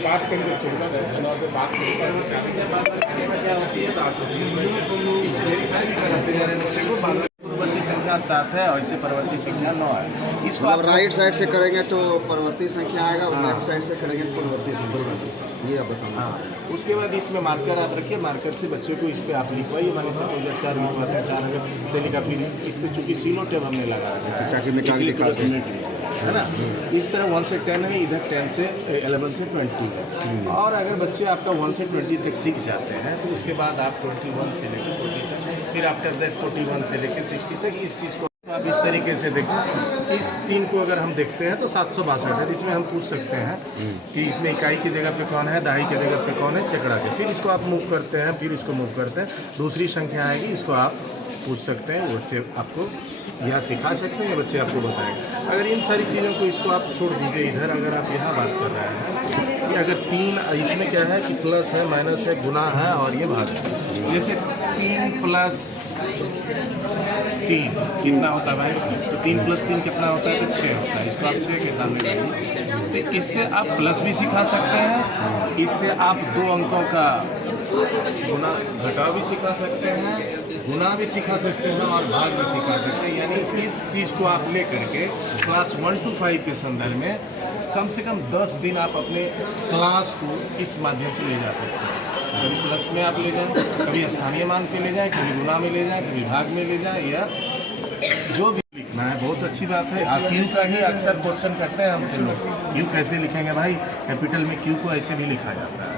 बात करेंगे पूर्ववर्ती संख्या 7 है और इसे परवर्ती संख्या 9 है। इसको आप राइट साइड से करेंगे तो परवर्ती संख्या आएगा और लेफ्ट साइड से करेंगे तो पूर्ववर्ती संख्या। ये आप बताना। हाँ, उसके बाद इसमें मार्कर आप रखिए, मार्कर से बच्चे को इस पर आप लिखवाइए। मैंने से 4 लिखवाते हैं, 4 अगर से लिखा, फिर इस पर चूँकि सीलो टेप हमने लगा रखा है ताकि निकाल दिखा है ना। इस तरह 1 से 10 है, इधर 10 से 11 से 20 है। और अगर बच्चे आपका 1 से 20 तक सीख जाते हैं तो उसके बाद आप 21 से लेकर 40 तक, फिर आफ्टर दैट 41 से लेकर 60 तक इस चीज़ को आप इस तरीके से देखें। इस 3 को अगर हम देखते हैं तो 762 है। इसमें हम पूछ सकते हैं कि इसमें इकाई की जगह पे कौन है, दहाई की जगह पे कौन है, सैकड़ा के। फिर इसको आप मूव करते हैं, फिर इसको मूव करते हैं, दूसरी संख्या आएगी, इसको आप पूछ सकते हैं। वो बच्चे आपको यहाँ सिखा सकते हैं, बच्चे आपको बताएंगे। अगर इन सारी चीज़ों को इसको आप छोड़ दीजिए इधर, अगर आप यहाँ बात कर रहे हैं कि अगर 3 इसमें क्या है कि प्लस है, माइनस है, गुना है और ये भाग है। जैसे 3 + 3 कितना होता है भाई? तो 3 + 3 कितना होता है? तो 6 होता है। इसको आप 6 के सामने लगाइए। तो इससे आप प्लस भी सिखा सकते हैं, इससे आप 2 अंकों का गुना घटाव भी सिखा सकते हैं, गुना भी सिखा सकते हैं और भाग भी सिखा सकते हैं। यानी इस चीज़ को आप ले करके क्लास 1 से 5 के संदर्भ में कम से कम 10 दिन आप अपने क्लास को इस माध्यम से ले जा सकते हैं। कभी प्लस में आप ले जाएं, कभी स्थानीय मान पे ले जाएं, कभी गुना में ले जाएं, कभी भाग में ले जाएं, या जो भी लिखना है। बहुत अच्छी बात है। क्यू का ही अक्सर क्वेश्चन करते हैं हमसे लोग, क्यू कैसे लिखेंगे भाई? कैपिटल में क्यू को ऐसे भी लिखा जाता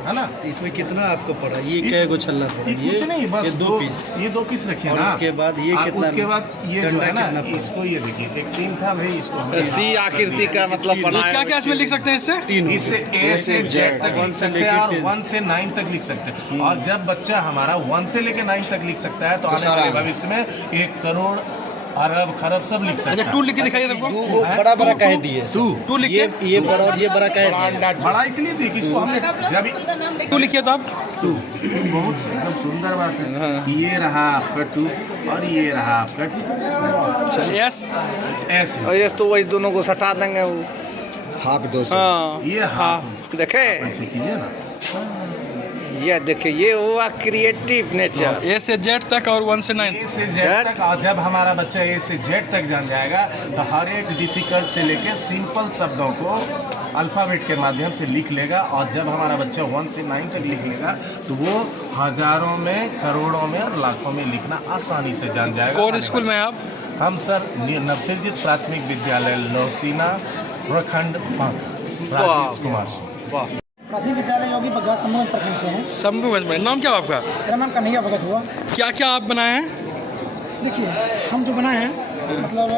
है ना। इसमें कितना आपको पड़ा? ये क्या गो छल्ला पड़ा? ये कुछ नहीं, बस 2 पीस। ये 2 पीस रखिए ना। उसके बाद ये कितना? उसके बाद ये जो है ना, इसको ये देखिए, एक 3 था भाई, इसको सी आकृति का मतलब बनाया। क्या क्या इसमें लिख सकते हैं? इससे ए से जेड तक लिख सकते हैं और 1 से 9 तक लिख सकते हैं। और जब बच्चा हमारा 1 से लेकर 9 तक लिख सकता है तो आने वाले भविष्य में 1 करोड़ अरब खरब सब लिख सकते हैं। 2 लिख के दिखाइए सबको। बड़ा बड़ा कह दिए। 2 लिखिए। ये बड़ा और ये बड़ा कह दिए। बड़ा इसलिए दी कि इसको हमने जब 2 लिखिए तो आप 2 बहुत एकदम सुंदर बात है। ये रहा आपका 2 और ये रहा आपका 2। यस एस और यस तो वही दोनों को सटा देंगे वो। हाफ 2 से ये हाफ देखे ऐसे कीजिए ना। ये देखिए, ये हुआ क्रिएटिव नेचर। ए से जेड तक और 1 से 9 ए से जेड तक। और जब हमारा बच्चा ए से जेड तक जान जाएगा तो हर एक डिफिकल्ट से लेके सिंपल शब्दों को अल्फ़ाबेट के माध्यम से लिख लेगा। और जब हमारा बच्चा 1 से 9 तक लिख लेगा तो वो हजारों में, करोड़ों में और लाखों में लिखना आसानी से जान जाएगा। कौन स्कूल में आप? हम सर नवसर्जित प्राथमिक विद्यालय लौसीना, प्रखंड बांका, राजेश कुमार। प्राथमिक विद्यालय योगी बग्गा सम्भुगंज प्रखंड से हैं। सम्भुगंज में। नाम क्या आपका? मेरा नाम कन्हैया भगत हुआ। क्या क्या आप बनाए हैं? देखिए, हम जो बनाए हैं मतलब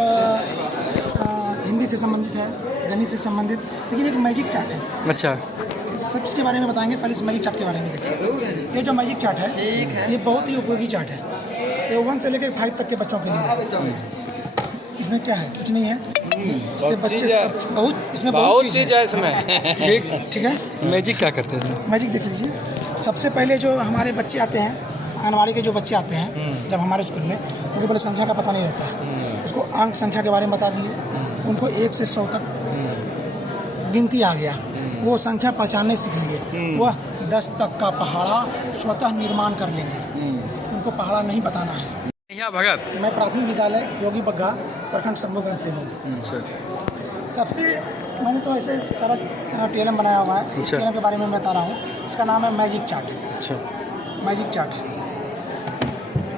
हिंदी से संबंधित है, गणित से संबंधित, लेकिन एक मैजिक चार्ट है। अच्छा, सब इसके बारे में बताएंगे। पहले इस मैजिक चार्ट के बारे में देखिए। ये जो मैजिक चार्ट है ये बहुत ही उपयोगी चार्ट है। ये 1 से लेकर 5 तक के बच्चों के लिए है। इसमें क्या है? कुछ नहीं है। इससे बच्चे बहुत, इसमें बहुत चीज़ है इसमें। ठीक है। मैजिक क्या करते हैं? मैजिक देख लीजिए। सबसे पहले जो हमारे बच्चे आते हैं, आंगनवाड़ी के जो बच्चे आते हैं जब हमारे स्कूल में, उनको पहले संख्या का पता नहीं रहता है। उसको अंक संख्या के बारे में बता दिए, उनको 1 से 100 तक गिनती आ गया, वो संख्या पहचानने सीख लिए। वह 10 तक का पहाड़ा स्वतः निर्माण कर लेंगे। उनको पहाड़ा नहीं बताना है। भगत, मैं प्राथमिक विद्यालय योगी बग्गा प्रखंड सम्भुगंज से हूँ। सबसे मैंने तो ऐसे सारा टीएलएम बनाया हुआ है। इस टीएलएम के बारे में मैं बता रहा हूँ। इसका नाम है मैजिक चार्ट। अच्छा, मैजिक चार्ट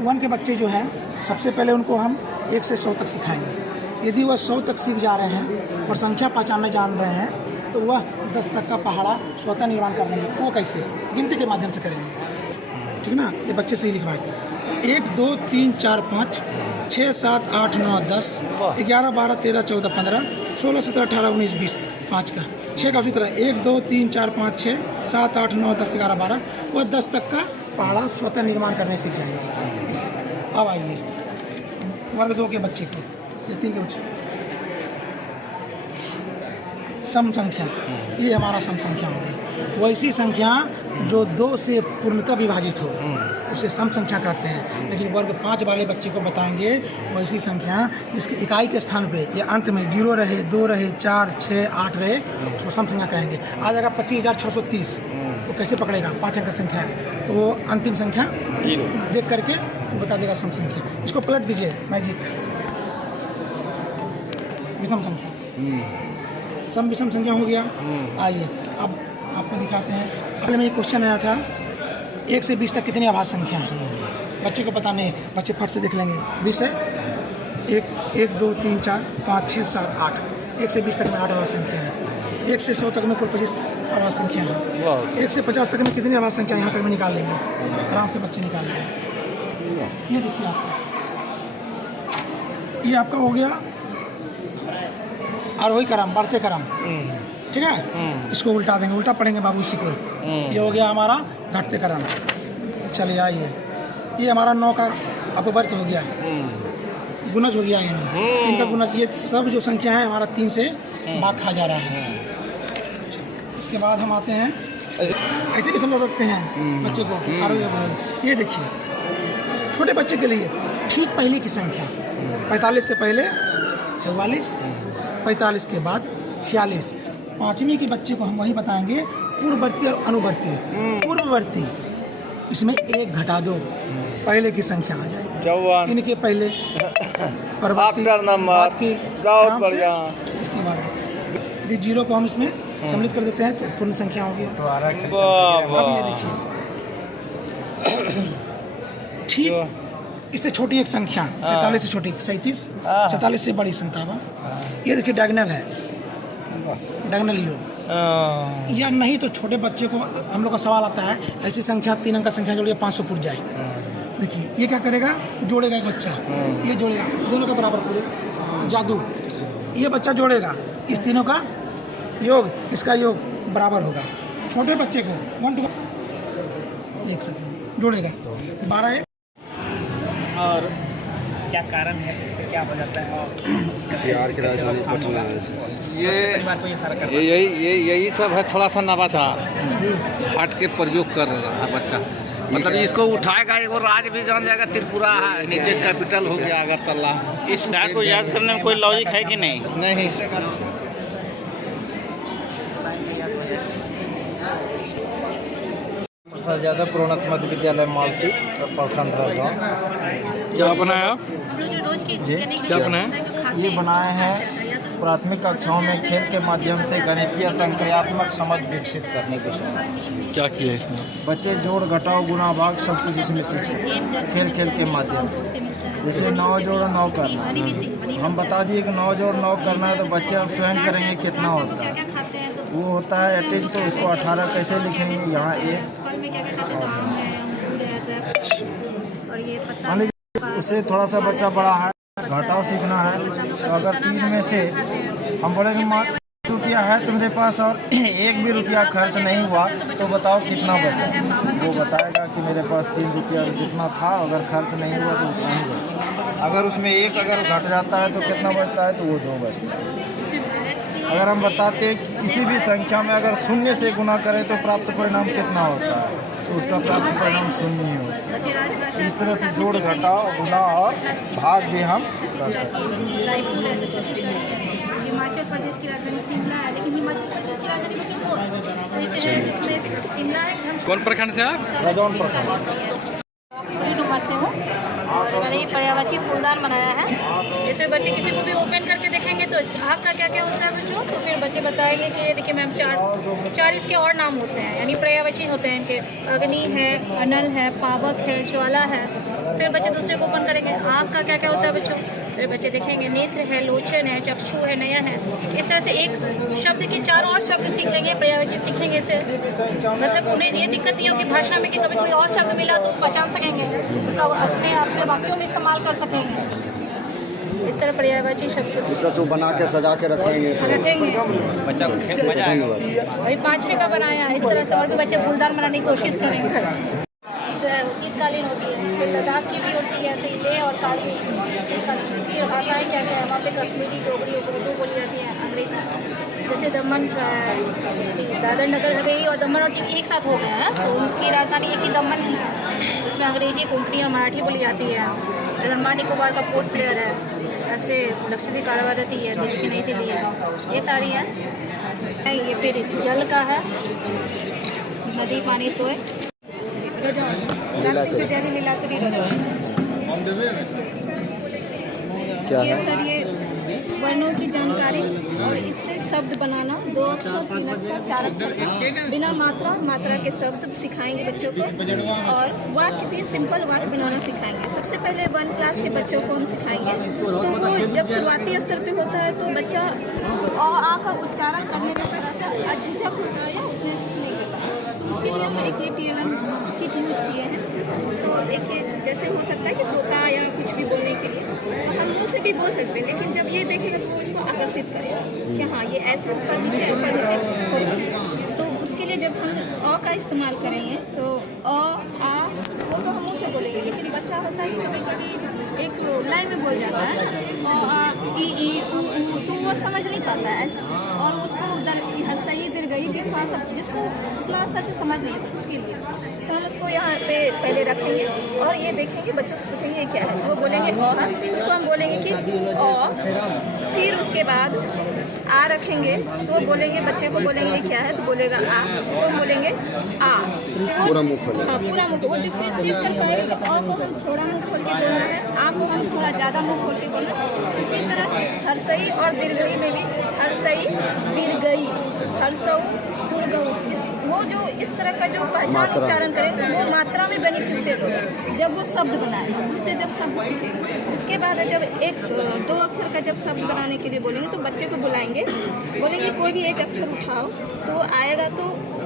1 के बच्चे जो हैं, सबसे पहले उनको हम 1 से 100 तक सिखाएंगे। यदि वह 100 तक सीख जा रहे हैं और संख्या पहचानने जान रहे हैं तो वह 10 तक का पहाड़ा स्वतः निर्माण कर लेंगे। वो कैसे? गिनती के माध्यम से करेंगे। ठीक ना? ये बच्चे से ही लिखवाएं। 1 2 3 4 5 6 7 8 9 10 11 12 13 14 15 16 17 18 19 20 5 का 6 का उसी तरह 1 2 3 4 5 6 7 8 9 10 11 12 वह 10 तक का पहाड़ा स्वतः निर्माण करने सीख जाएंगे। अब आइए वर्ग 2 के बच्चे को, ये 3 के बच्चे, सम संख्या, ये हमारा सम संख्या हो गई। वैसी संख्या जो 2 से पूर्णतः विभाजित हो उसे सम संख्या कहते हैं। लेकिन वर्ग 5 वाले बच्चे को बताएंगे वैसी संख्या जिसकी इकाई के स्थान पे या अंत में 0 रहे, 2 रहे, 4, 6, 8 रहे, उसको सम संख्या कहेंगे। आ जाएगा 25,630, वो कैसे पकड़ेगा? 5 अंक संख्या है, तो वो अंतिम संख्या 0 देख करके वो बता देगा सम संख्या। इसको पलट दीजिए मैजिक, विषम संख्या, सम विषम संख्या हो गया। आइए अब आपको दिखाते हैं। पहले में एक क्वेश्चन आया था 1 से 20 तक कितनी आभाज्य संख्या है, बच्चे को पता नहीं, बच्चे फट से देख लेंगे। 20 है 1, 2, 3, 4, 5, 6, 7, 8, 1 से 20 तक में 8 आभाज्य संख्या है। 1 से 100 तक में कुल 25 आभाज्य संख्या है। 1 से 50 तक में कितनी आभाज्य संख्या यहाँ तक में निकाल लेंगे, आराम से बच्चे निकाल लेंगे। ये देखिए आपका, ये आपका हो गया आरोही क्रम, बढ़ते क्रम, ठीक है। इसको उल्टा देंगे, उल्टा पढ़ेंगे बाबू इसी को। ये हो गया हमारा घटते क्रम। चलिए आइए, ये हमारा 9 का अपवर्त हो गया, गुणज हो गया, यानी 3 का गुणज। ये सब जो संख्या है हमारा 3 से भाग खा जा रहा है। इसके बाद हम आते हैं, ऐसे भी समझा सकते हैं बच्चे को आरोही। ये देखिए छोटे बच्चे के लिए ठीक पहले की संख्या 45 से पहले 44, 45 के बाद 46। 5वीं के बच्चे को हम वही बताएंगे पूर्ववर्ती और अनुवर्ती। पूर्ववर्ती इसमें 1 घटा दो, पहले की संख्या आ जाएगी 54, इनके पहले परवर्ती बाद की नाम से, इसके बाद यदि 0 को हम इसमें सम्मिलित कर देते हैं तो पूर्ण संख्या हो गया। अब ये देखिए ठीक इससे छोटी एक संख्या 47 से छोटी 37, 47 से बड़ी 57। ये देखिए डायगोनल है, डायगोनल योग। या नहीं तो छोटे बच्चे को हम लोग का सवाल आता है ऐसी संख्या 3 अंक का संख्या जोड़िए 500 पुर जाए। देखिए ये क्या करेगा, जोड़ेगा एक बच्चा, ये जोड़ेगा, दोनों का बराबर पूरेगा, जादू। ये बच्चा जोड़ेगा, इस तीनों का योग, इसका योग बराबर होगा। छोटे बच्चे को 1 to 1 सेकंड जोड़ेगा 12। और क्या कारण है, इससे क्या हो जाता है, और उसका बिहार की राजधानी पटना है। यही सब है। थोड़ा सा नवाचार हट के प्रयोग कर रहा है बच्चा, मतलब इसको उठाएगा, एगो राज भी जान जाएगा, त्रिपुरा है, नीचे कैपिटल हो गया अगरतला। इस साल को याद करने में कोई लॉजिक है कि नहीं? नहीं। ज़्यादा प्रोन्नत मध्य विद्यालय मालती और प्रखंड गाँव। क्या बनाया आप? जी क्या बनाया? ये बनाए हैं प्राथमिक कक्षाओं में खेल के माध्यम से गणितीय संख्यात्मक समझ विकसित करने के लिए। क्या किया इसमें? बच्चे जोड़ घटाव गुणा भाग सब कुछ इसमें सीख सकते खेल के माध्यम से। जैसे 9 जोड़ 9 करना है, हम बता दिए कि 9 जोड़ 9 करना है, तो बच्चे अब स्वयं करेंगे कितना होता है। वो होता है 18, तो उसको 18 कैसे लिखेंगे, यहाँ 1 मान लीजिए उससे थोड़ा सा बच्चा बड़ा है, घटाव सीखना है, तो अगर 3 में से हम बोलेंगे मान रुपया है तुम्हारे पास और 1 भी रुपया खर्च नहीं हुआ, तो बताओ कितना बचा। वो बताएगा कि मेरे पास 3 रुपया जितना था, अगर खर्च नहीं हुआ तो उतना ही बचा। अगर उसमें 1 अगर घट जाता है तो कितना बचता है, तो वो 2 बचता है। अगर हम बताते हैं कि किसी भी संख्या में अगर 0 से गुना करें तो प्राप्त परिणाम कितना होता है, तो उसका प्राप्त परिणाम 0 ही होता है। इस तरह से जोड़ घटाव गुना और भाग भी हम कर सकते हैं। हिमाचल प्रदेश की राजधानी शिमला है, लेकिन हिमाचल प्रदेश की राजधानी बच्चों को कहते हैं जिसमें शिमला है। कौन प्रखंड से आप? राजौन प्रखंड से हूँ और मैंने ये पर्यायवाची फूलदान बनाया है। जैसे बच्चे किसी को भी ओपन करके देखेंगे तो आग का क्या क्या होता है बच्चों, तो फिर बच्चे बताएंगे कि ये देखिए मैम 4 इसके और नाम होते हैं, यानी पर्यायवाची होते हैं इनके। अग्नि है, अनल है, पावक है, ज्वाला है। फिर बच्चे दूसरे को ओपन करेंगे, आग का क्या क्या होता है बच्चों, तो बच्चे देखेंगे नेत्र है, लोचन है, चक्षु है, नयन है। इस तरह से एक शब्द के 4 और शब्द सीखेंगे, पर्यायवाची सीखेंगे। इससे मतलब उन्हें ये दिक्कत नहीं होगी भाषा में कि कभी कोई और शब्द मिला तो पहचान सकेंगे, उसका अपने वाक्यों में इस्तेमाल कर सकेंगे। इस तरह पर्यायवाची शब्द इस तरह से बना के सजा के रखेंगे। बच्चा को खेल मजा आएगा। वही 5-6 का बनाया। इस तरह से और भी बच्चे फूलदान बनाने की कोशिश करेंगे। जो है वो शीतकालीन होती है। फिर लद्दाख की भी होती है, ऐसे ही लेह और कारगिल की भाषाएँ क्या क्या है वहाँ पे, कश्मीरी, डोगरी और उर्दू बोली जाती है, अंग्रेजी। जैसे दमन का दादर नगर हवेली और दमन और दीव एक साथ हो गया है, तो उनकी राजधानी एक ही दमन ही है। उसमें अंग्रेजी, कोंकणी और मराठी बोली जाती है। अंडमान निकोबार का पोर्ट प्लेयर है, ऐसे लक्षद्वीप कारोबार रहती है, दिल्ली की नई दिल्ली है, ये सारी है। ये फिर जल का है, नदी पानी तो है। क्या ये है? सर ये वर्णों की जानकारी और इससे शब्द बनाना, 2 अक्षर, 3 अक्षर, 4 अक्षर बिना मात्रा और मात्रा के शब्द सिखाएंगे बच्चों को। और वाक्य भी सिंपल वाक्य बनाना सिखाएंगे। सबसे पहले 1 क्लास के बच्चों को हम सिखाएंगे, तो वो जब शुरुआती स्तर पे होता है तो बच्चा आ का उच्चारण करने में थोड़ा सा झिझक होता है या उतने अच्छे से नहीं कर पाता। तो उसके लिए हम एक ये TLM किट यूज किए हैं। तो एक ये जैसे हो सकता है कि तोता या कुछ भी बोलने के लिए, तो हम मुँह से भी बोल सकते हैं, लेकिन जब ये देखेगा तो वो इसको आकर्षित करेगा कि हाँ ये ऐसे ऊपर नीचे होगा। तो उसके लिए जब हम अ का इस्तेमाल करेंगे तो अ आ वो तो हम मुँह से बोलेंगे, लेकिन बच्चा होता है कि कभी कभी एक लाइन में बोल जाता है अ आ ई ऊ ऊ, तो वो समझ नहीं पाता है ऐसे। और उसको हर्षई दीर्घई भी थोड़ा सा जिसको उतना स्तर से समझ नहीं आता, उसके लिए तो हम उसको यहाँ पे पहले रखेंगे और ये देखेंगे, बच्चों से पूछेंगे ये क्या है, तो वो बोलेंगे अ है, तो उसको हम बोलेंगे कि अ। फिर उसके बाद आ रखेंगे, तो वो बोलेंगे, बच्चे को बोलेंगे ये क्या है, तो बोलेगा आ, तो हम बोलेंगे आ। तो पूरा मुँह खोलेगा। हाँ पूरा मुँह, वो डिफ्रेंशिएट कर पाएगा कि अ को हम थोड़ा मुँह खोल के बोलना है, आ को हम थोड़ा ज़्यादा मुँह खोल के बोलना है। इसी तरह हर्षई और दीर्घई में भी हर्षई दीर्घई, हर्षऊ दुर्गऊ, वो जो इस तरह का जो पहचान उच्चारण करेंगे वो मात्रा में बेनिफिशियल होगा जब वो शब्द बनाएगा। उससे जब शब्द सीखेगा, उसके बाद जब 1-2 अक्षर का जब शब्द बनाने के लिए बोलेंगे तो बच्चे को बुलाएंगे, बोलेंगे कोई भी एक अक्षर उठाओ, तो वो आएगा तो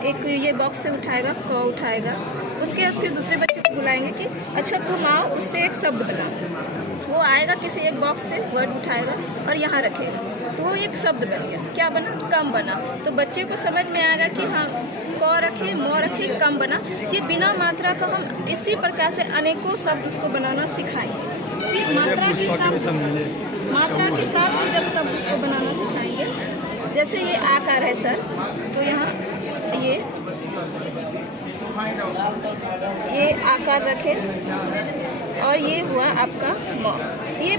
एक ये बॉक्स से उठाएगा, क उठाएगा। उसके बाद फिर दूसरे बच्चे को बुलाएंगे कि अच्छा तुम आओ, उससे एक शब्द बनाओ। वो आएगा किसी एक बॉक्स से, वर्ड उठाएगा और यहाँ रखेगा, तो वो एक शब्द बन गया। क्या बना? कम बना। तो बच्चे को समझ में आएगा कि हाँ क रखे, म रखे, कम बना। ये बिना मात्रा का हम इसी प्रकार से अनेकों शब्द उसको बनाना सिखाएंगे। फिर मात्रा के साथ भी जब शब्द उसको बनाना सिखाएंगे, जैसे ये आकार है सर, तो यहाँ ये आकार रखे और ये हुआ आपका म। ये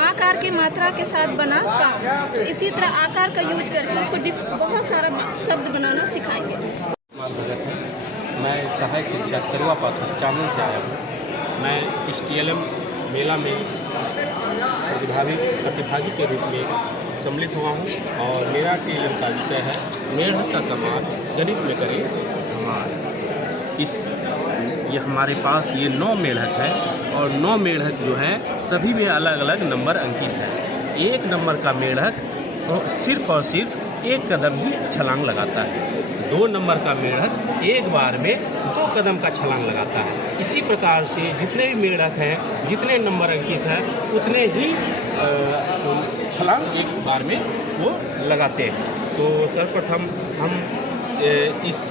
आकार के मात्रा के साथ बना काम। तो इसी तरह आकार का यूज करके उसको बहुत सारा शब्द बनाना सिखाएंगे। मैं सहायक शिक्षक सरुआ पात्र चांदन से आया हूँ। मैं इस TLM मेला में प्रतिभागी के रूप में सम्मिलित हुआ हूँ और मेरा TLM का विषय है मेढ़क का कमाल गणित में करें धमाल। ये हमारे पास ये 9 मेढ़क है और 9 मेढ़क जो है सभी में अलग अलग नंबर अंकित है। 1 नंबर का मेढ़क सिर्फ और सिर्फ 1 कदम ही छलांग लगाता है। 2 नंबर का मेढ़क एक बार में 2 कदम का छलांग लगाता है। इसी प्रकार से जितने भी मेढ़क हैं, जितने नंबर अंकित हैं, उतने ही छलांग एक बार में वो लगाते हैं। तो सर्वप्रथम हम इस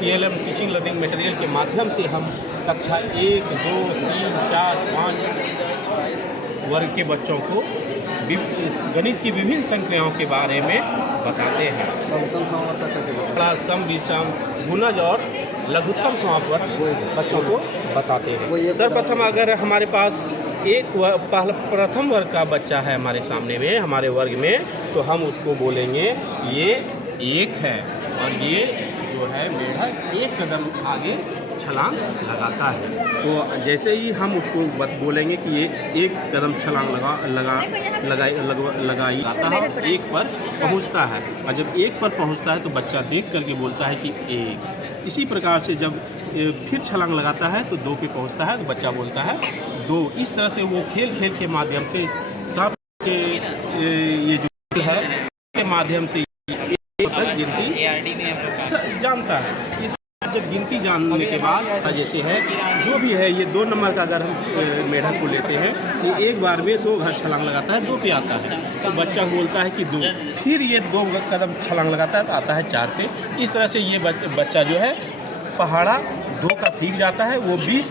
TLM टीचिंग लर्निंग मटेरियल के माध्यम से हम कक्षा 1, 2, 3, 4, 5 वर्ग के बच्चों को गणित की विभिन्न संख्याओं के बारे में बताते हैं। सम विषम गुणज और लघुत्तम समापवर्ग बच्चों को बताते हैं। सर्वप्रथम अगर हमारे पास प्रथम वर्ग का बच्चा है हमारे सामने में, हमारे वर्ग में, तो हम उसको बोलेंगे ये 1 है और ये जो है मेढ़क 1 कदम आगे छलांग लगाता है। तो जैसे ही हम उसको बोलेंगे कि ये 1 कदम छलांग लगाई आता है, 1 पर पहुंचता है और जब 1 पर पहुंचता है तो बच्चा देख करके बोलता है कि 1। इसी प्रकार से जब फिर छलांग लगाता है तो 2 पे पहुंचता है तो बच्चा बोलता है 2। इस तरह से वो खेल के माध्यम से सांप के ये जो है के माध्यम से गिनती जानता है। इस जब गिनती जानने के बाद जैसे है जो भी है ये 2 नंबर का अगर हम मेढक को लेते हैं तो एक बार में 2 बार छलांग लगाता है, 2 पे आता है तो बच्चा बोलता है कि 2। फिर ये 2 कदम छलांग लगाता है तो आता है 4 पे। इस तरह से ये बच्चा जो है पहाड़ा 2 का सीख जाता है वो 20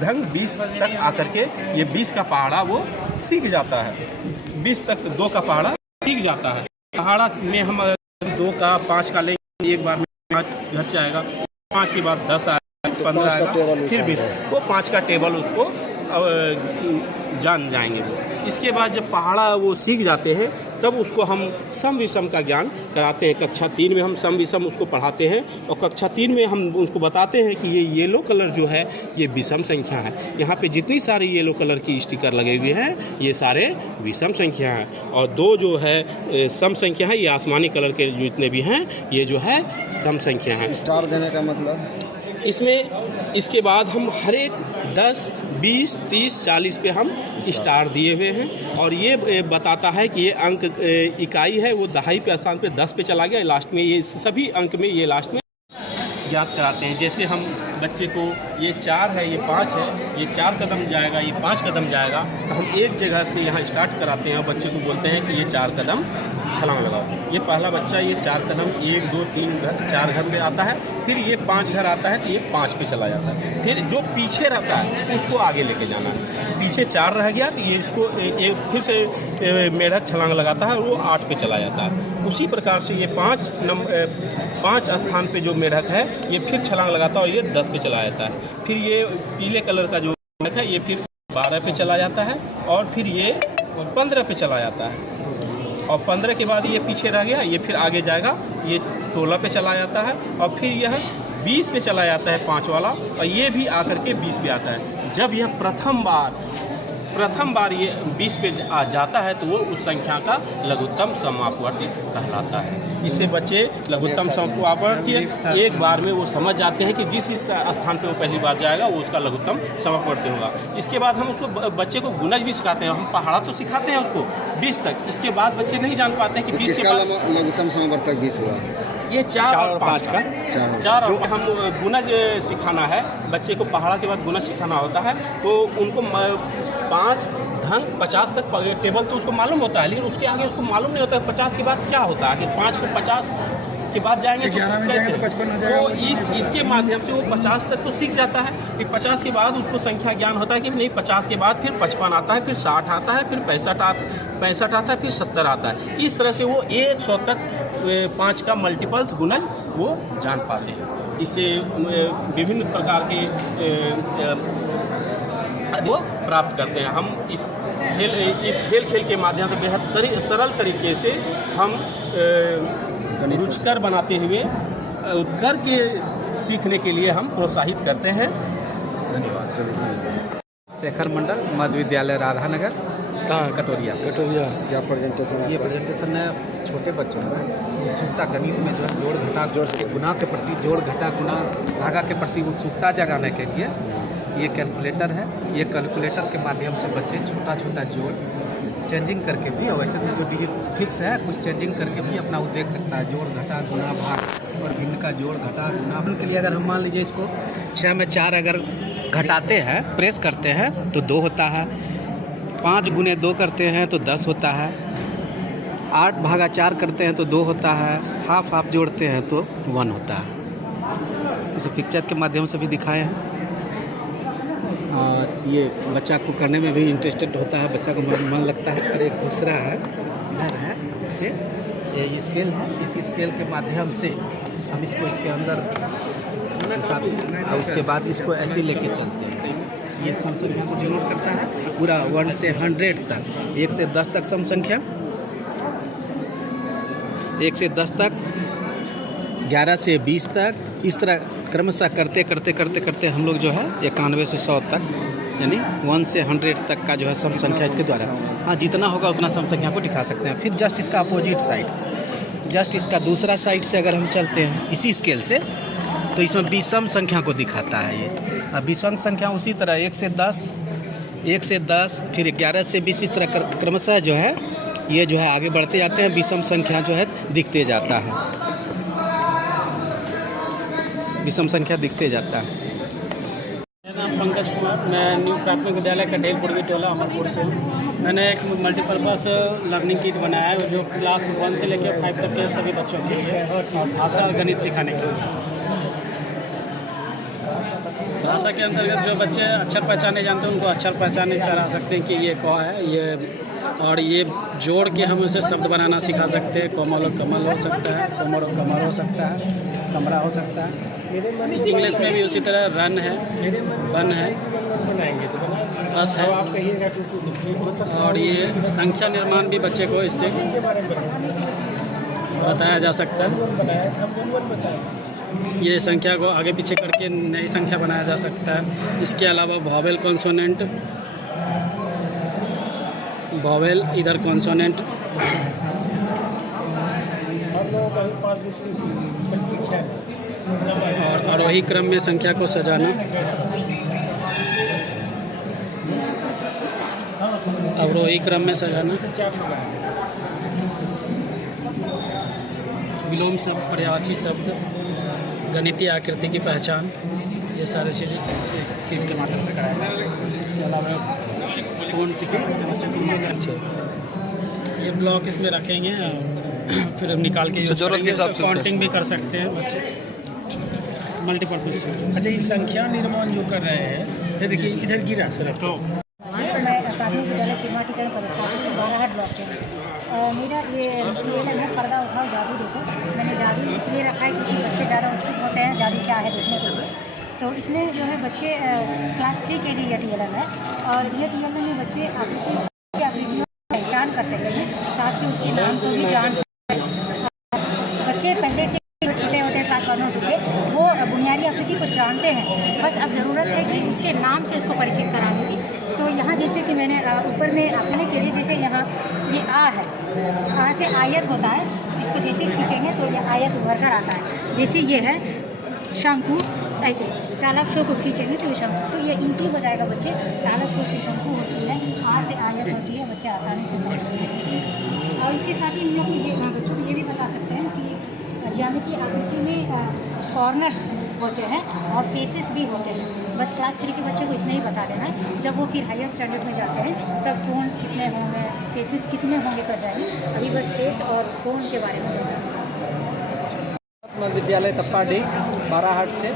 ढंग 20 तक आकर के ये 20 का पहाड़ा वो सीख जाता है। 20 तक 2 का पहाड़ा सीख जाता है। पहाड़ा में हम 2 का 5 का लेंगे, एक बार में 5 घर से आएगा, 5 के बाद 10 आएगा, 15 आएगा, फिर 20, वो 5 का टेबल उसको जान जाएंगे वो। इसके बाद जब पहाड़ा वो सीख जाते हैं तब उसको हम सम विषम का ज्ञान कराते हैं। कक्षा 3 में हम सम विषम उसको पढ़ाते हैं और कक्षा 3 में हम उसको बताते हैं कि ये येलो कलर जो है ये विषम संख्या है। यहाँ पे जितनी सारी येलो कलर की स्टिकर लगे हुए हैं ये सारे विषम संख्या हैं और 2 जो है सम संख्या है, ये आसमानी कलर के जितने भी हैं ये जो है सम संख्या है। स्टार देने का मतलब इसमें इसके बाद हम हर एक 10, 20, 30, 40 पे हम स्टार दिए हुए हैं और ये बताता है कि ये अंक इकाई है वो दहाई पे स्थान पे 10 पे चला गया। लास्ट में ये सभी अंक में ये लास्ट में ज्ञात कराते हैं। जैसे हम बच्चे को ये 4 है, ये 5 है, ये 4 कदम जाएगा, ये 5 कदम जाएगा, तो हम एक जगह से यहाँ स्टार्ट कराते हैं और बच्चे को बोलते हैं कि ये 4 कदम छलांग लगाओ। ये पहला बच्चा ये 4 कदम 1, 2, 3 घर 4 घर में आता है, फिर ये 5 घर आता है तो ये 5 पे चला जाता है। फिर जो पीछे रहता है उसको आगे लेके जाना है। पीछे 4 रह गया तो ये इसको फिर से मेढक छलांग लगाता है, वो 8 पे चला जाता है। उसी प्रकार से ये 5 स्थान पे जो मेढक है ये फिर छलांग लगाता है और ये 10 पे चला जाता है। फिर ये पीले कलर का जो मेढक है ये फिर 12 पे चला जाता है और फिर ये 15 पे चला जाता है और 15 के बाद ये पीछे रह गया, ये फिर आगे जाएगा, ये 16 पे चला जाता है और फिर यह 20 पे चला जाता है 5 वाला और ये भी आकर के 20 पे आता है। जब यह प्रथम बार ये 20 पे जाता है तो वो उस संख्या का लघुत्तम समापवर्ती कहलाता है। इससे बच्चे लघुत्तम समापवर्ती एक बार में वो समझ जाते हैं कि जिस स्थान पे वो पहली बार जाएगा वो उसका लघुत्तम समापवर्ती होगा। इसके बाद हम उसको बच्चे को गुणज भी सिखाते हैं। हम पहाड़ा तो सिखाते हैं उसको 20 तक, इसके बाद बच्चे नहीं जान पाते हैं कि 20 के बाद लघुत्तम समावर्तक 20 हुआ। ये 4 और 5 का 4 और हम गुणज सिखाना है बच्चे को। पहाड़ा के बाद गुणज सिखाना होता है तो उनको 5 ढंग 50 तक टेबल तो उसको मालूम होता है, लेकिन उसके आगे उसको मालूम नहीं होता है 50 के बाद क्या होता है। कि 5 को 50 के बाद जाएंगे तो कैसे, तो इसके माध्यम से वो 50 तक तो सीख जाता है। फिर 50 के बाद उसको संख्या ज्ञान होता है कि नहीं 50 के बाद फिर 55 आता है, फिर 60 आता है, फिर 65 आता है, फिर 70 आता है। इस तरह से वो 100 तक 5 का मल्टीपल्स गुणज वो जान पाते हैं। इससे विभिन्न प्रकार के वो प्राप्त करते हैं। हम इस खेल के माध्यम से बेहद सरल तरीके से हम रुचिकर बनाते हुए करके सीखने के लिए हम प्रोत्साहित करते हैं। धन्यवाद। शेखर मंडल, मध्य विद्यालय राधानगर, कहाँ कटोरिया। क्या प्रेजेंटेशन? ये प्रेजेंटेशन है छोटे बच्चों में उत्सुकता गणित में जो है जोड़ घटा गुना के प्रति, जोड़ घटा गुना भागा के प्रति उत्सुकता जगाने के लिए ये कैलकुलेटर है। ये कैलकुलेटर के माध्यम से बच्चे छोटा छोटा जोड़ चेंजिंग करके भी, और वैसे तो जो डिजिट फिक्स है कुछ चेंजिंग करके भी अपना वो देख सकता है। जोड़ घटा गुना भाग और भिन्न का जोड़ घटा गुना के लिए अगर हम मान लीजिए इसको 6 में 4 अगर घटाते हैं, प्रेस करते हैं तो 2 होता है। 5 गुने 2 करते हैं तो 10 होता है। 8 भागा 4 करते हैं तो 2 होता है। हाफ हाफ जोड़ते हैं तो 1 होता है। इसे पिक्चर के माध्यम से भी दिखाए हैं और ये बच्चा को करने में भी इंटरेस्टेड होता है, बच्चा को मन लगता है। और एक दूसरा है इधर है, इसे ये स्केल है, इस स्केल के माध्यम से हम इसको इसके अंदर और उसके बाद इसको ऐसे लेके चलते हैं। ये सम संख्या को डिनोट करता है पूरा 1 से 100 तक, 1 से 10 तक सम संख्या, 1 से 10 तक, 11 से 20 तक, इस तरह क्रमशः करते करते करते करते हम लोग जो है 91 से 100 तक, यानी 1 से 100 तक का जो है सम संख्या इसके द्वारा, हाँ जितना होगा उतना सम संख्या को दिखा सकते हैं। फिर जस्ट इसका अपोजिट साइड, जस्ट इसका दूसरा साइड से अगर हम चलते हैं इसी स्केल से तो इसमें विषम संख्या को दिखाता है ये। अब विषम संख्या उसी तरह 1 से 10, फिर 11 से 20, इस तरह क्रमशः जो है ये जो है आगे बढ़ते जाते हैं, विषम संख्या जो है दिखते जाता है, विषम संख्या दिखते जाता है। मेरा नाम पंकज कुमार, मैं न्यू प्राथमिक विद्यालय कटेल पूर्वी टोला अमरपुर से हूँ। मैंने एक मल्टीपर्पज़ लर्निंग किट बनाया है जो क्लास 1 से लेकर 5 तक के सभी बच्चों के लिए और भाषा और गणित सिखाने के लिए। भाषा के अंतर्गत जो बच्चे अक्षर पहचाने जानते हैं उनको अक्षर पहचाने करा सकते हैं कि ये क है ये, और ये जोड़ के हम उसे शब्द बनाना सिखा सकते हैं। कोमल और कमल हो सकता है, कोमल और कमर हो सकता है, कमरा हो सकता है। इंग्लिश में भी उसी तरह रन है, बन है, बस है। और ये संख्या निर्माण भी बच्चे को इससे बताया जा सकता है। ये संख्या को आगे पीछे करके नई संख्या बनाया जा सकता है। इसके अलावा वॉवेल कॉन्सोनेंट, वॉवेल इधर कॉन्सोनेंट, और आरोही क्रम में संख्या को सजाना, अवरोही क्रम में सजाना, विलोम शब्द, पर्यायवाची शब्द, गणितीय आकृति की पहचान, ये सारे चीज़ें टीम के माध्यम से कराया जा सकता है। इसके अलावा फोन सीखे अच्छे ये ब्लॉक इसमें रखेंगे, फिर हम निकाल के जरूरत के हिसाब से काउंटिंग भी कर सकते हैं बच्चे, मल्टीपर्पज़। अच्छा, ये संख्या निर्माण जो कर रहे हैं, ये देखिए इधर गिरा सिर्फ तो मैं प्राथमिक विद्यालय सिग्माटिकरण पदस्थापित 12 ब्लॉक चैनल से। मेरा ये TLM है पर्दा उठाओ जादू देखो। मैंने जादू इसलिए रखा है क्योंकि बच्चे ज़्यादा उत्सुक होते हैं जादू क्या है देखने के लिए। तो इसमें जो है बच्चे क्लास 3 के लिए यह TLM है, और ये TLM में बच्चे आकृतियों की पहचान कर सकेंगे, साथ ही उसके नाम को भी जान सकेंगे। बच्चे पहले से जो छोटे होते हैं क्लास 1 और 2 के, वो बुनियादी आकृति को जानते हैं, बस अब ज़रूरत है कि उसके नाम से उसको परिचित कराने की। तो यहाँ जैसे कि मैंने ऊपर में अपने के लिए जैसे यहाँ ये आ है, आ से आयत होता है, इसको जैसे खींचेंगे तो ये आयत उभर कर आता है। जैसे ये है शंकु, ऐसे तालब शो को खींचेंगे तो ये शंकु, तो ये इजी हो जाएगा बच्चे। तालब शो से शंकु होती है, आ से आयत होती है, बच्चे आसानी से समझ सकते। और इसके साथ ही हम लोग ये बच्चों को ये भी बता सकते हैं कि ज्यामितीय आकृति में कॉर्नर्स होते हैं और फेसेस भी होते हैं। बस क्लास 3 के बच्चे को इतना ही बता देना है। जब वो फिर हायर स्टैंडर्ड में जाते हैं तब कोन्स कितने होंगे, फेसेस कितने होंगे कर जाएंगे। अभी बस फेस और कोन के बारे में बता। विद्यालय तप्पाडी बाराहाट से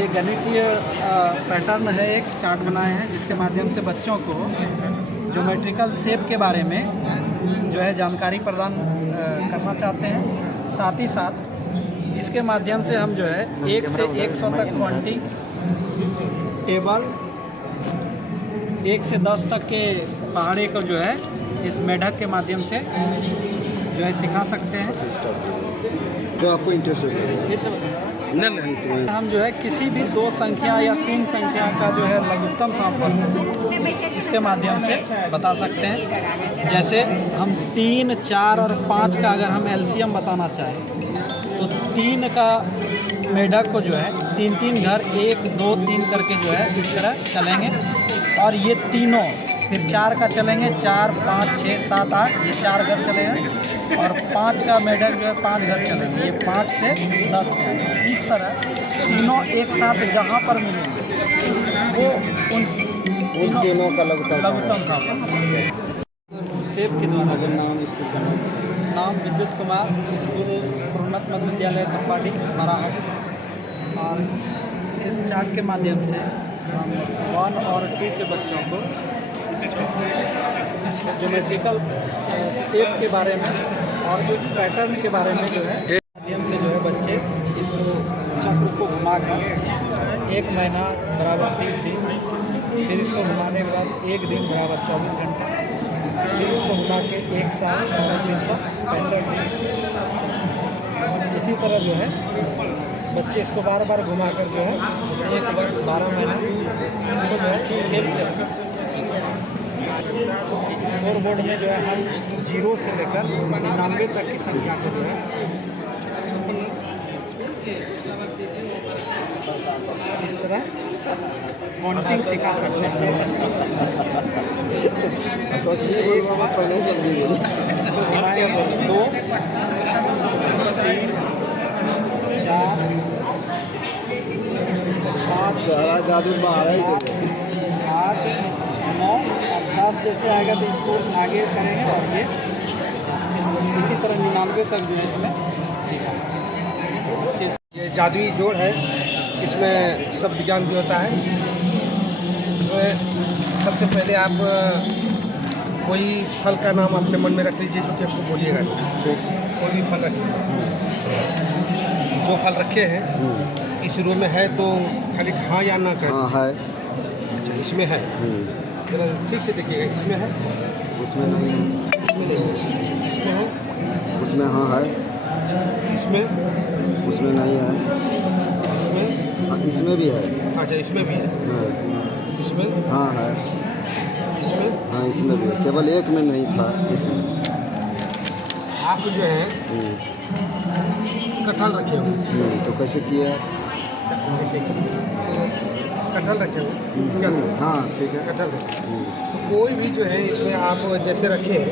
ये गणितीय पैटर्न है, एक चार्ट बनाए हैं जिसके माध्यम से बच्चों को ज्योमेट्रिकल शेप के बारे में जो है जानकारी प्रदान करना चाहते हैं। साथ ही साथ इसके माध्यम से हम जो है 1 से 100 तक क्वांटिटी टेबल, 1 से 10 तक के पहाड़े को जो है इस मेढक के माध्यम से जो है सिखा सकते हैं। जो आपको इंटरेस्ट है हम जो है किसी भी 2 संख्या या 3 संख्या का जो है लघुत्तम संपर्क इसके माध्यम से बता सकते हैं। जैसे हम 3, 4 और 5 का अगर हम एलसीएम बताना चाहें तो 3 का मेढक को जो है 3-3 घर 1, 2, 3 करके जो है इस तरह चलेंगे, और ये तीनों फिर 4 का चलेंगे, 4, 5, 6, 7, 8 ये 4 घर चलेंगे, और 5 का मेढक जो है 5 घर चलेंगे, ये 5 से 10 तक। इस तरह तीनों एक साथ जहाँ पर मिलेंगे वो उन तीनों का लघुत्तम सेब के द्वारा। अगर नाम विद्युत कुमार, स्कूल प्रोन्नत मध्य विद्यालय तप्पाडी बाराहाट से। और इस चार्ट के माध्यम से हम 1 और 2 के बच्चों को ज्योमेट्रिकल शेप के बारे में और जो पैटर्न के बारे में जो है माध्यम से जो है बच्चे इसको चक्र को घुमाकर 1 महीना बराबर 30 दिन, फिर इसको घुमाने के बाद 1 दिन बराबर 24 घंटे, फिर इसको घुमा के 1 साल बराबर 365 दिन। इसी तरह जो है बच्चे इसको बार बार घुमा कर जो है 1 वर्ष 12 महीना इसको जो है खेल से स्कोर बोर्ड में जो है हम 0 से लेकर 99 तक की संख्या को जो है इस तरह काउंटिंग सिखा सकते हैं। इसको घुमाएंगे 2, 3, 4, 5, 8, 9 और 10 जैसे आएगा तो इसको आगे करेंगे, और ये इसी तरह 99 तक जो है इसमें दिखा सकते हैं। ये जादुई जोड़ है, इसमें शब्द ज्ञान भी होता है। इसमें सबसे पहले आप कोई फल का नाम अपने मन में रख लीजिए जो कि आपको बोलिएगा। ठीक, कोई भी फल रखिए। जो फल रखे हैं इस रूम में है तो खाली हाँ या ना कहें। हाँ है। अच्छा, इसमें है। जरा ठीक से देखिएगा, इसमें है, उसमें नहीं है, इसमें नहीं, इसमें है, उसमें हाँ है, अच्छा, इसमें, उसमें नहीं है, इसमें, हाँ, इसमें भी है, अच्छा इसमें भी है, हाँ, इसमें, हाँ है, इसमें, हाँ इसमें भी है, केवल एक में नहीं था इसमें। आप जो है कटहल रखे हुए। तो कैसे किया? कैसे कटहल रखे हुए, क्या? हाँ ठीक है, कटहल रखे। तो कोई भी जो है इसमें आप जैसे रखे हैं,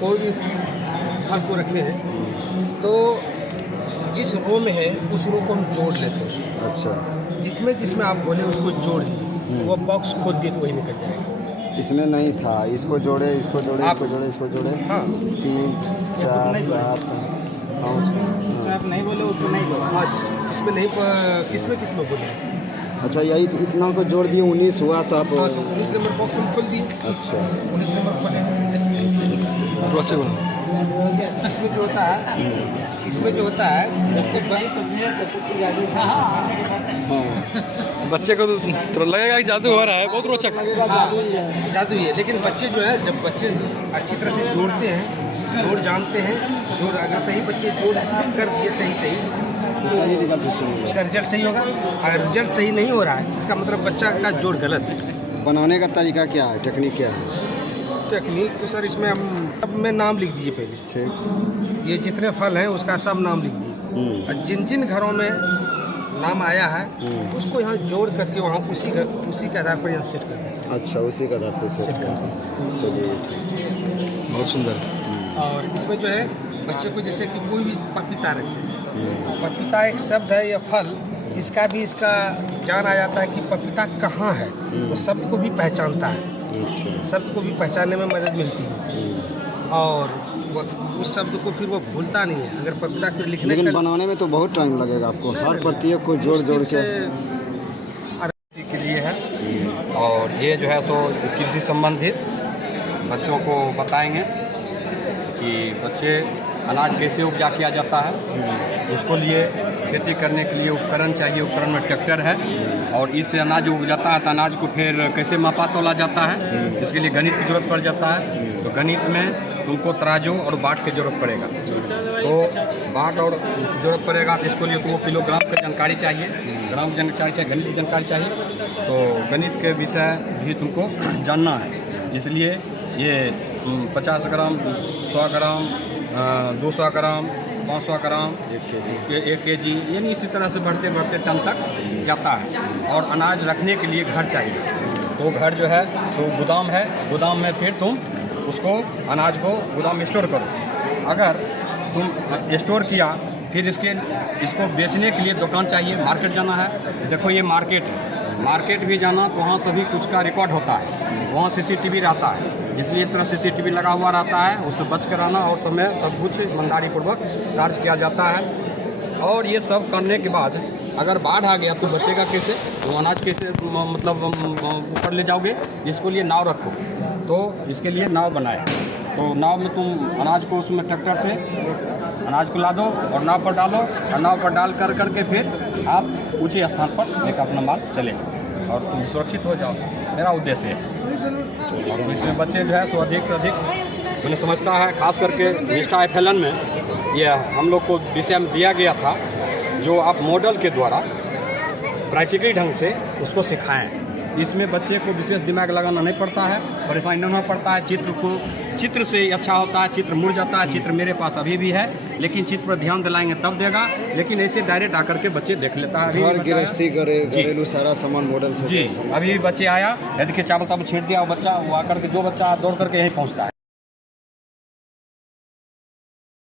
कोई भी फल को रखे हैं तो जिस रो में है उस रो को हम जोड़ लेते हैं। अच्छा, जिसमें जिसमें आप बोले उसको जोड़ लीजिए, वो बॉक्स खोल दिए तो वही निकल जाएगा। इसमें नहीं था, इसको जोड़े, इसको जोड़े, इसको जोड़े, इसको जोड़े। हाँ, 3 4 7 5। आप नहीं बोले उसको नहीं बोले। हाँ, जिसमें नहीं, किसमें किसमें बोले। अच्छा, यही इतना को जोड़ दिए, 19 हुआ तो आप। हाँ, तो 19 नंबर बॉक्स हम खोल दिए। अच्छा, 19 नंबर खोले। अच्छे बना। इसमें जो होता है, इसमें जो होता है हाँ बच्चे को तो लगेगा कि जादू हो रहा है, बहुत रोचक। जादू ही है। लेकिन बच्चे जो है, जब बच्चे अच्छी तरह से जोड़ते हैं, जोड़ जानते हैं, जोड़ अगर सही बच्चे जोड़ कर दिए सही तो सही निकल तो उसका रिजल्ट सही होगा। अगर रिजल्ट सही नहीं हो रहा है इसका मतलब बच्चा का जोड़ गलत है। बनाने का तरीका क्या है, टेक्निक क्या है? टेक्निक तो सर इसमें हम अब में नाम लिख दीजिए पहले। ठीक, ये जितने फल हैं उसका सब नाम लिख दिए, और जिन जिन घरों में नाम आया है उसको यहाँ जोड़ करके वहाँ उसी के आधार पर यहाँ सेट कर देते हैं। अच्छा, उसी का आधार पर सेट करते हैं। चलिए, बहुत सुंदर। और इसमें जो है बच्चे को जैसे कि कोई भी पपीता रखते हैं, पपीता एक शब्द है या फल, इसका ज्ञान आ जाता है कि पपीता कहाँ है, वो शब्द को भी पहचानता है। अच्छा, शब्द को भी पहचानने में मदद मिलती है, और उस शब्द को फिर वो भूलता नहीं है। अगर पपीता फिर लिखने लेकिन बनाने में तो बहुत टाइम लगेगा आपको, हर प्रत्येक को जोड़ जोड़ के। के लिए है, और ये जो है सो कृषि संबंधित बच्चों को बताएंगे कि बच्चे अनाज कैसे उपजा किया जाता है। उसको लिए खेती करने के लिए उपकरण चाहिए, उपकरण में ट्रैक्टर है, और इससे अनाज उग जाता है तो अनाज को फिर कैसे मापा तोला जाता है, इसके लिए गणित की जरूरत पड़ जाता है। तो गणित में तुमको तराजू और बाट की जरूरत पड़ेगा, तो बाट और जरूरत पड़ेगा, तो इसके लिए तुमको किलोग्राम की जानकारी चाहिए, ग्राम की जानकारी चाहिए, गणित की जानकारी चाहिए। तो गणित के विषय भी तुमको जानना है, इसलिए ये 50 ग्राम, 100 ग्राम, 200 ग्राम, 500 ग्राम, 1 केजी, यानी इसी तरह से बढ़ते बढ़ते टन तक जाता है। और अनाज रखने के लिए घर चाहिए, तो घर जो है तो गोदाम है, गोदाम में फिर तुम उसको अनाज को गोदाम में स्टोर करो। अगर तुम स्टोर किया फिर इसको बेचने के लिए दुकान चाहिए, मार्केट जाना है। देखो ये मार्केट है, मार्केट भी जाना तो वहाँ सभी कुछ का रिकॉर्ड होता है, वहाँ CCTV रहता है, इसलिए इस तरह CCTV लगा हुआ रहता है, उससे बच कर आना और समय सब कुछ ईमानदारी पूर्वक चार्ज किया जाता है। और ये सब करने के बाद अगर बाढ़ आ गया तो बचेगा कैसे, तो अनाज कैसे मतलब ऊपर ले जाओगे, इसके लिए नाव रखो, तो इसके लिए नाव बनाए। तो नाव में तुम अनाज को उसमें ट्रैक्टर से अनाज को ला दो और नाव पर डालो, और नाव पर डाल कर करके फिर आप ऊँचे स्थान पर लेकर अपना माल चले जाओ और तुम सुरक्षित हो जाओ, मेरा उद्देश्य है। और इसमें बच्चे जो है सो अधिक से अधिक मैंने समझता है, खास करके निष्ठा FLN में ये हम लोग को विषय में दिया गया था, जो आप मॉडल के द्वारा प्रैक्टिकली ढंग से उसको सिखाएं। इसमें बच्चे को विशेष दिमाग लगाना नहीं पड़ता है, परेशानी नहीं होना पड़ता है। चित्र से अच्छा होता है, चित्र मुड़ जाता है। चित्र मेरे पास अभी भी है, लेकिन चित्र पर ध्यान दिलाएंगे तब देगा, लेकिन ऐसे डायरेक्ट आकर के बच्चे देख लेता है। घर गृहस्थी करे, घरेलू सारा सामान मॉडल से जी, अभी बच्चे आया, यदि चावल तावल छीट दिया वो बच्चा, वो आकर के जो बच्चा दौड़ करके यहीं पहुँचता है।